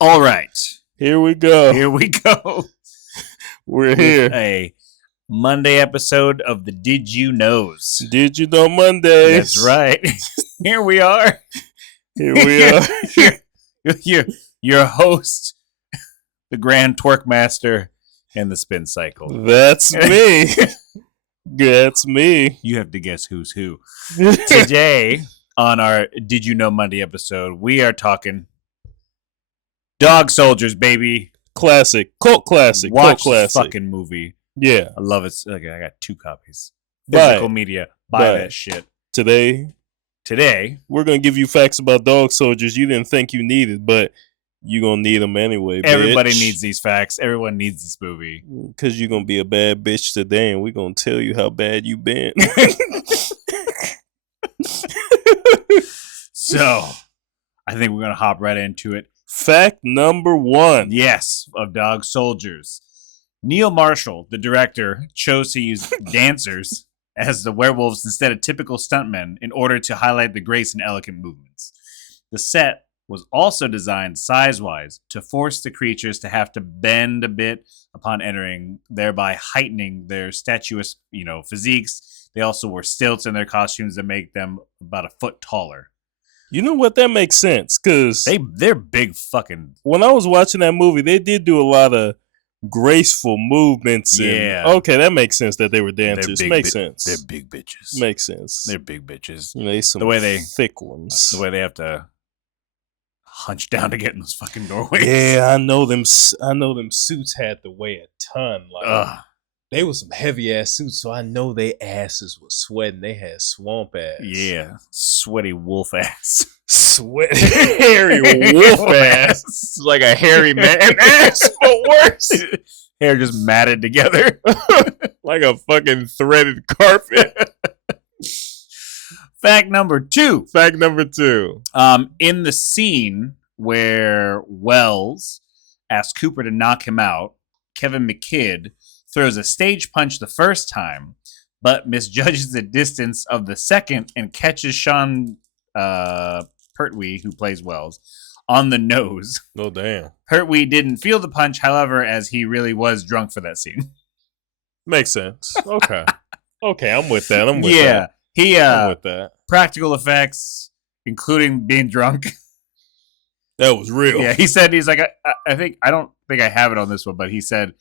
All right. Here we go. Here we go. We're here. A Monday episode of the Did You Knows. Did you know Mondays? That's right. Here we are. Here we are. Your host, the Grand Twerk Master, and the Spin Cycle. That's me. That's me. You have to guess who's who. Today, on our Did You Know Monday episode, we are talking Dog Soldiers, baby. Classic. Cult classic. Watch Cult this classic. fucking movie. Yeah. I love it. Okay, I got 2 copies. Buy Physical it. media. Buy Buy that it. shit. Today, we're going to give you facts about dog soldiers you didn't think you needed, but you're going to need them anyway, Everybody bitch. needs these facts. Everyone needs this movie. Because you're going to be a bad bitch today, and we're going to tell you how bad you been. So, I think we're going to hop right into it. Fact number 1. Yes, of Dog Soldiers. Neil Marshall, the director, chose to use dancers as the werewolves instead of typical stuntmen in order to highlight the grace and elegant movements. The set was also designed size-wise to force the creatures to have to bend a bit upon entering, thereby heightening their statuesque, physiques. They also wore stilts in their costumes that make them about a foot taller. You know what? That makes sense, because They're big fucking... when I was watching that movie, they did do a lot of graceful movements. Yeah. Okay, that makes sense that they were dancers. big Makes bi- sense. They're big bitches. Makes sense. They're big bitches. They some the way they- thick ones. The way they have to hunch down to get in those fucking doorways. Yeah, I know them. I know them suits had to weigh a ton. Like Ugh. they were some heavy ass suits, so I know they asses was sweating. They had swamp ass. Yeah. Sweaty wolf ass. Sweat, hairy wolf ass, like a hairy man ass, but worse. Hair just matted together. Like a fucking threaded carpet. Fact number 2. Fact number 2. In the scene where Wells asks Cooper to knock him out, Kevin McKidd throws a stage punch the first time, but misjudges the distance of the second and catches Sean Pertwee, who plays Wells, on the nose. Oh damn! Pertwee didn't feel the punch, however, as he really was drunk for that scene. Makes sense. Okay, okay, I'm with that. I'm with Yeah, that. I'm with that. practical effects, including being drunk. That was real. Yeah, he said, he's like, I don't think I have it on this one, but he said,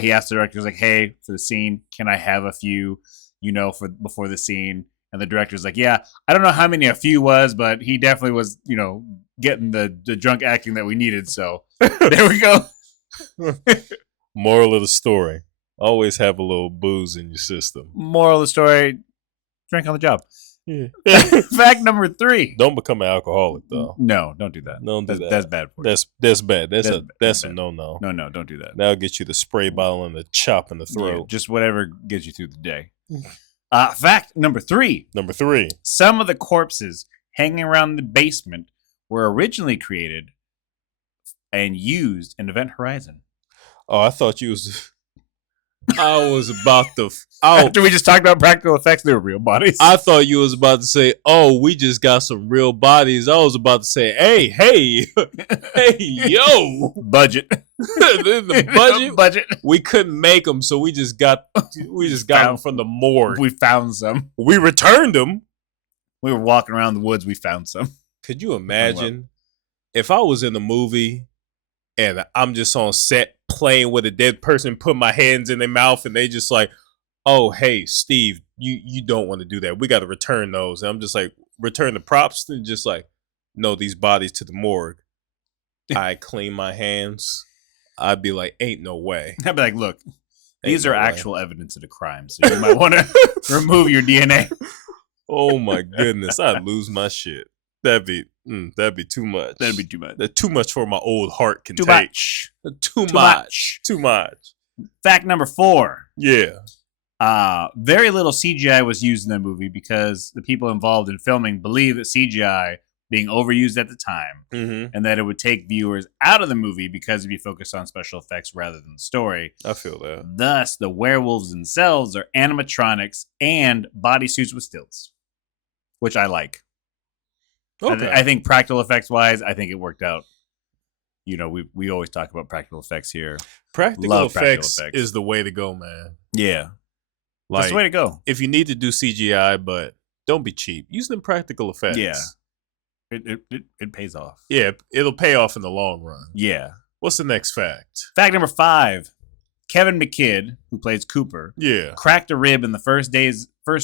he asked the director, he was like, hey, for the scene, can I have a few, for before the scene? And the director's like, yeah, I don't know how many a few was, but he definitely was, getting the drunk acting that we needed. So there we go. Moral of the story: always have a little booze in your system. Moral of the story: drink on the job. Yeah. Fact number 3. Don't become an alcoholic, though. No, don't do that. Don't do that. That's bad for you. That's bad. That's That's a bad. no. No, don't do that. That'll get you the spray bottle and the chop in the Yeah, throat. just whatever gets you through the day. Fact number 3. Number 3. Some of the corpses hanging around the basement were originally created and used in Event Horizon. Oh, I thought you was. I was about to. After we just talked about practical effects, they were real bodies. I thought you was about to say, "Oh, we just got some real bodies." I was about to say, "Hey, hey, yo, budget. the budget. Budget. We couldn't make them, so we just got them from the morgue. We found some. We returned them. We were walking around the woods. We found some. Could you imagine if I was in a movie and I'm just on set playing with a dead person, put my hands in their mouth, and they just like, "Oh, hey, Steve, you don't want to do that. We got to return those." And I'm just like, return the props, and just like, no, these bodies to the morgue. I clean my hands. I'd be like, ain't no way. I'd be like, look, these Ain't are no way. actual evidence of the crime, so you might want to remove your DNA. Oh my goodness, I'd lose my shit. That'd be too much. That'd be too much. That's too much for my old heart can Too take. much. Too much. Too much. Fact number 4. Yeah. Very little CGI was used in the movie because the people involved in filming believed that CGI being overused at the time, Mm-hmm. and that it would take viewers out of the movie because it'd be focused on special effects rather than the story. I feel that. Thus, the werewolves themselves are animatronics and bodysuits with stilts, which I like. Okay. I think practical effects wise, I think it worked out we always talk about practical effects here. Practical Love practical effects effects. is the way to go, man. Yeah, Like, that's the way to go. if you need to do CGI, but don't be cheap. Use them practical effects. Yeah. It pays off. Yeah, it'll pay off in the long run. Yeah. What's the next fact? Fact number 5: Kevin McKidd, who plays Cooper, Yeah. cracked a rib in the first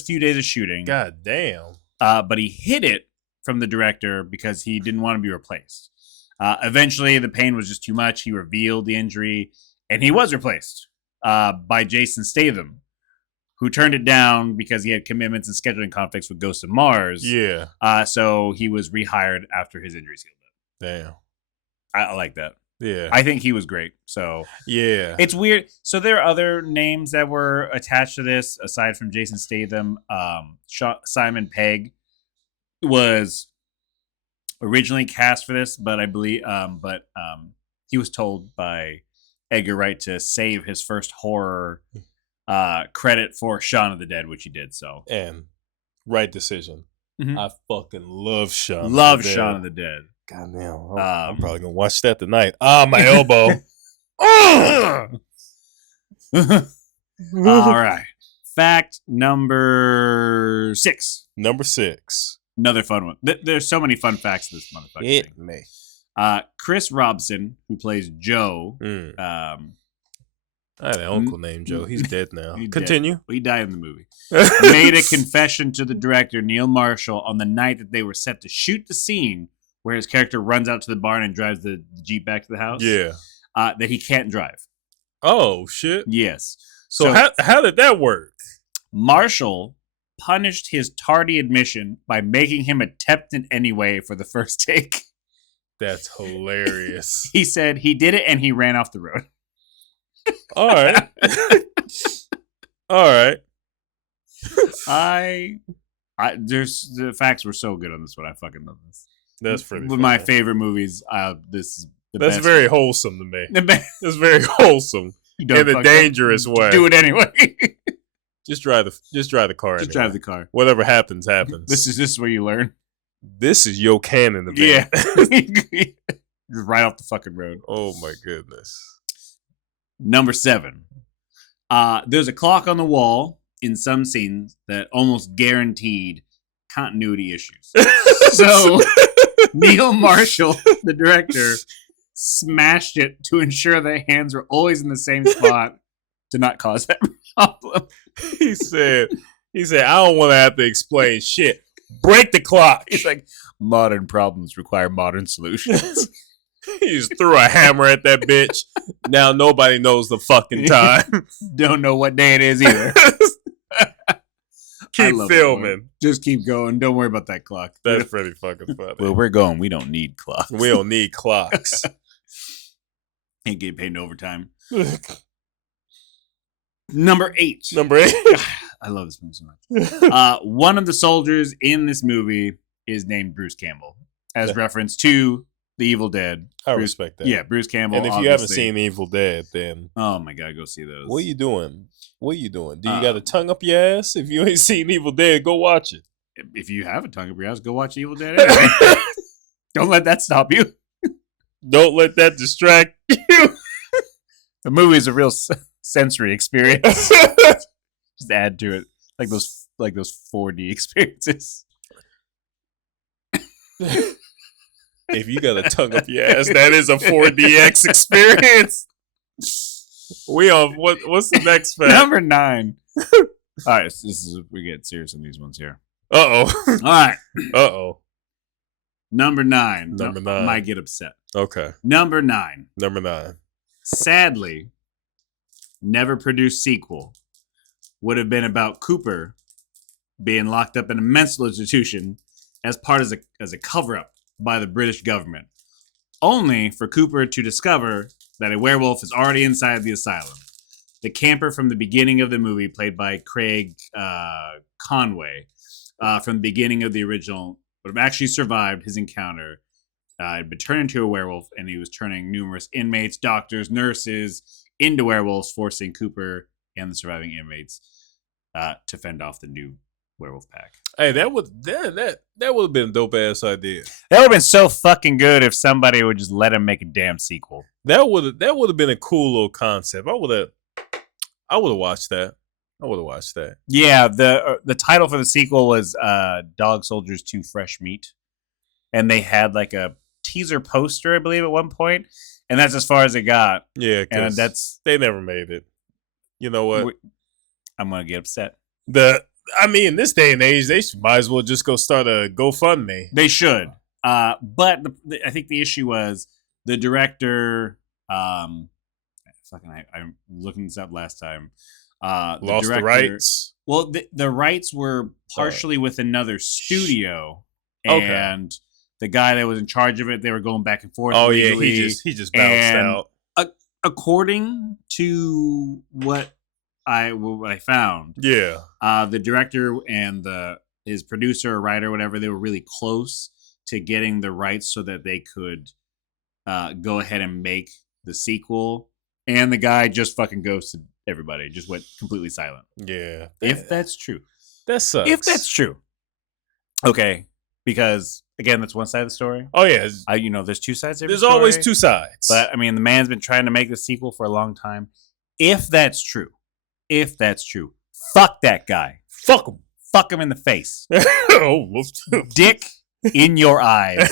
few days of shooting. God damn. But he hid it from the director because he didn't want to be replaced. Eventually, the pain was just too much. He revealed the injury, and he was replaced by Jason Statham, who turned it down because he had commitments and scheduling conflicts with Ghost of Mars. Yeah. So he was rehired after his injuries healed up. Damn. I like that. Yeah. I think he was great. So yeah. it's weird. So there are other names that were attached to this aside from Jason Statham. Simon Pegg was originally cast for this, but I believe, he was told by Edgar Wright to save his first horror credit for Shaun of the Dead, which he did. So And right decision. Mhm. I fucking love Shaun. love Shaun of the Dead. God damn. I'm probably gonna watch that tonight. My elbow. All right. Fact number 6. Number 6. Another fun one. There's so many fun facts in this motherfucker thing. Me. Chris Robson, who plays Joe, I had an uncle named Joe. He's dead now. He Continue. he died in the movie, made a confession to the director, Neil Marshall, on the night that they were set to shoot the scene where his character runs out to the barn and drives the Jeep back to the house. Yeah. That he can't drive. Oh shit. Yes. So how did that work? Marshall punished his tardy admission by making him attempt it anyway for the first take. That's hilarious. He said he did it and he ran off the road. All right. All right. There's the facts were so good on this one. I fucking love this. That's pretty One of my funny. favorite movies. This is the That's best. very wholesome to me. The best. That's very wholesome You don't in a fuck up. dangerous way. Do it anyway. Just drive the car. Just anyway. drive the car. Whatever happens, happens. This is where you learn. This is Yo Cannon, the Yeah. band. Just right off the fucking road. Oh my goodness. Number 7. There's a clock on the wall in some scenes that almost guaranteed continuity issues. So Neil Marshall, the director, smashed it to ensure that hands were always in the same spot to not cause that problem. he said, I don't want to have to explain shit. Break the clock. He's like, modern problems require modern solutions. He just threw a hammer at that bitch. Now nobody knows the fucking time. Don't know what day it is either. Keep love it, filming. Just keep going. Don't worry about that clock. That's pretty fucking funny. Where we're going, we don't need clocks. We don't need clocks. Ain't getting paid in overtime. Number 8. Number 8. I love this movie so much. One of the soldiers in this movie is named Bruce Campbell, as reference to The Evil Dead. I Bruce, respect that. Yeah, Bruce Campbell. And if you haven't obviously. seen Evil Dead, then Oh my god, go see those. what are you doing? What are you doing? Do you got a tongue up your ass? If you ain't seen Evil Dead, go watch it. If you have a tongue up your ass, go watch Evil Dead. Anyway. Don't let that stop you. Don't let that distract you. The movie is a real sensory experience. Just add to it, like those 4D experiences. If you got a tongue up your ass, that is a 4DX experience. We on what's the next fact? Number 9. All right, we get serious on these ones here. Uh All right, oh. number 9. Number 9. Might get upset. Okay. Number 9. Number 9. Sadly, never produced sequel would have been about Cooper being locked up in a mental institution as part as a cover-up by the British government, only for Cooper to discover that a werewolf is already inside the asylum. The camper from the beginning of the movie, played by Craig Conway, from the beginning of the original, would have actually survived his encounter. Had been turned into a werewolf, and he was turning numerous inmates, doctors, nurses into werewolves, forcing Cooper and the surviving inmates to fend off the new Werewolf Pack. Hey, that would have been a dope ass idea. That would have been so fucking good if somebody would just let him make a damn sequel. That would have been a cool little concept. I would have watched that. Yeah, the title for the sequel was Dog Soldiers 2 Fresh Meat. And they had like a teaser poster, I believe, at one point. And that's as far as it got. Yeah, And they never made it. You know what? I'm going to get upset. In this day and age, they might as well just go start a GoFundMe. They should. But I think the issue was the director. I'm looking this up last time. Lost the rights. Well, the rights were partially with another studio, Okay. and the guy that was in charge of it, they were going back and forth. Oh legally. yeah, he just bounced out. According to what I found, Yeah. the director and his producer or writer, whatever, they were really close to getting the rights so that they could go ahead and make the sequel. And the guy just fucking ghosted everybody, just went completely silent. Yeah. If that's true. That sucks. If that's true. Okay. Because, again, that's one side of the story. Oh, yeah. There's two sides to every There's story. always two sides. But, I mean, the man's been trying to make the sequel for a long time. If that's true, fuck that guy. Fuck him. Fuck him in the face. Dick in your eyes.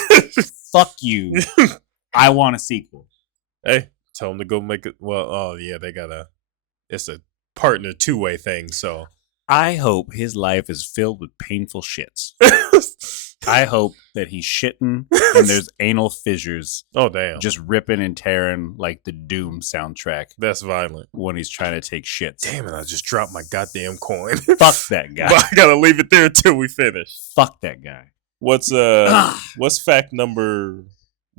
Fuck you. I want a sequel. Hey, tell them to go make it. Well, oh, yeah, it's a partner two-way thing, so. I hope his life is filled with painful shits. I hope that he's shitting and there's anal fissures. Oh, damn. Just ripping and tearing like the Doom soundtrack That's violent. when he's trying to take shits. Damn it, I just dropped my goddamn coin. Fuck that guy. But I gotta leave it there until we finish. Fuck that guy. What's fact number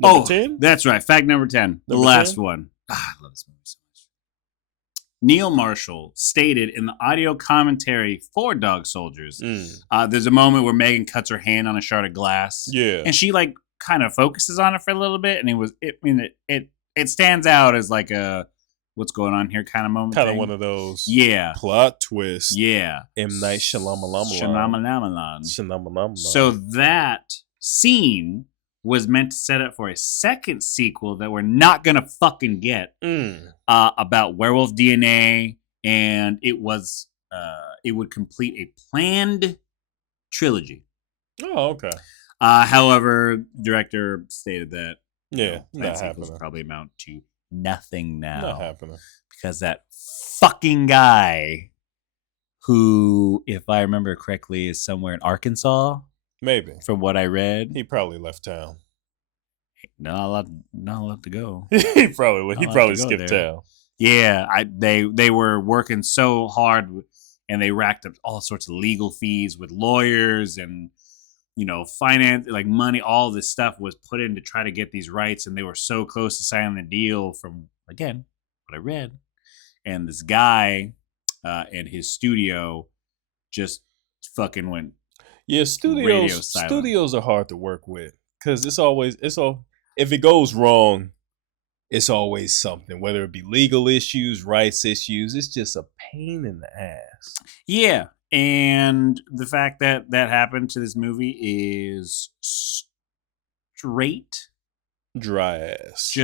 10? That's right. Fact number 10. The Number last 10? one. I love this movie so much. Neil Marshall stated in the audio commentary for Dog Soldiers, there's a moment where Megan cuts her hand on a shard of glass. Yeah. And she like kind of focuses on it for a little bit, and it stands out as like a what's going on here kind of moment. Kind of one of those. Yeah. Plot twist. Yeah. M. Night Shyamalan. Shyamalan. So that scene was meant to set up for a second sequel that we're not gonna fucking get about werewolf DNA, and it would complete a planned trilogy. Oh, okay. However, director stated that that sequel's happening. probably amount to nothing now. Not happening. Because that fucking guy, who, if I remember correctly, is somewhere in Arkansas. Maybe. From what I read, He probably left town. not allowed to go. he probably I'll have to go skipped there. town. Yeah, they were working so hard, and they racked up all sorts of legal fees with lawyers and finance, like money. All this stuff was put in to try to get these rights, and they were so close to signing the deal. From again, what I read, and this guy and his studio just fucking went. Yeah, studios are hard to work with because if it goes wrong, it's always something, whether it be legal issues, rights issues. It's just a pain in the ass. Yeah, and the fact that happened to this movie is straight dry ass.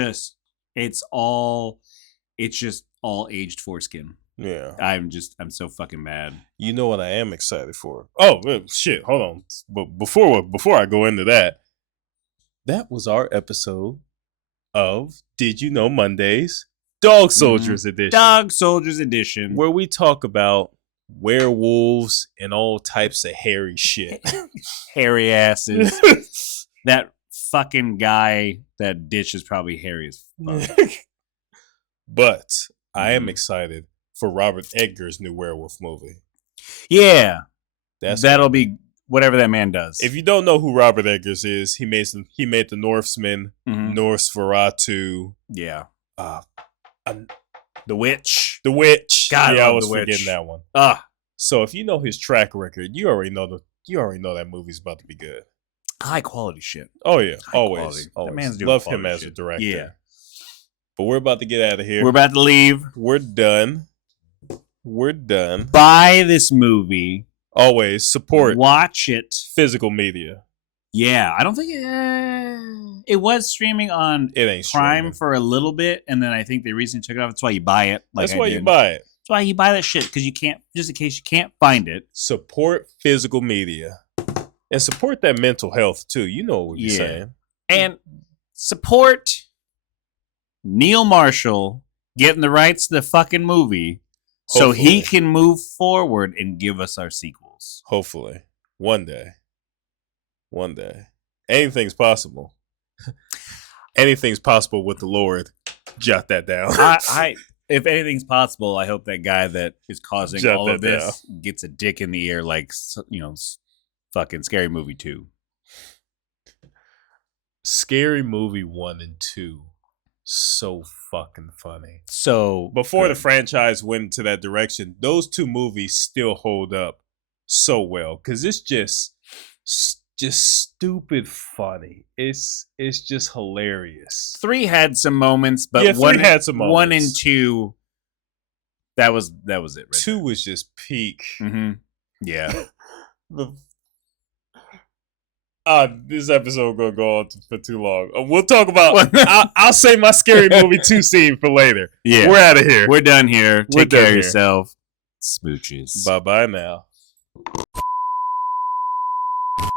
It's just all aged foreskin. Yeah. I'm so fucking mad. You know what I am excited for? Oh, shit. Hold on. But before I go into that was our episode of Did You Know Mondays? Dog Soldiers Edition. Dog Soldiers Edition. Where we talk about werewolves and all types of hairy shit. Hairy asses. That fucking guy that ditch is probably hairy as fuck. But I am excited for Robert Eggers' new werewolf movie. Yeah. That'll be whatever that man does. If you don't know who Robert Eggers is, he made the Norseman, Nosferatu. Yeah. The Witch. God, yeah, I was The Witch. forgetting that one. So if you know his track record, you already know that movie's about to be good. High quality shit. Oh yeah, High always. That man's doing Love quality him as shit. a director. Yeah. But we're about to get out of here. We're about to leave. We're done. Buy this movie. Always support Watch it. physical media. Yeah, I don't think it was streaming on It ain't Prime streaming. for a little bit, and then I think they recently took it off. That's why you buy it. That's why you buy it. That's why you buy that shit, because you can't, just in case you can't find it. Support physical media. And support that mental health too. You know what we're Yeah. saying. And support Neil Marshall getting the rights to the fucking movie so he Hopefully. can move forward and give us our sequels. Hopefully. One day. One day. Anything's possible. Anything's possible with the Lord. Jot that down. I if anything's possible, I hope that guy that is causing Jot all that of this gets a dick in the ear like, fucking Scary Movie 2. Scary Movie 1 and 2. So fucking funny. So Before the good. franchise went into that direction, those two movies still hold up so well because it's just stupid funny. It's just hilarious. 3 had some moments, but Yeah, 3 had some 1 and moments. 2, that was it. Right 2 was just peak. Mm-hmm. Yeah. This episode gonna go on for too long. We'll talk about. What? I'll save my Scary Movie 2 scene for later. Yeah. We're out of here. We're done here. We're Take care done of here. yourself. Smooches. Bye bye now.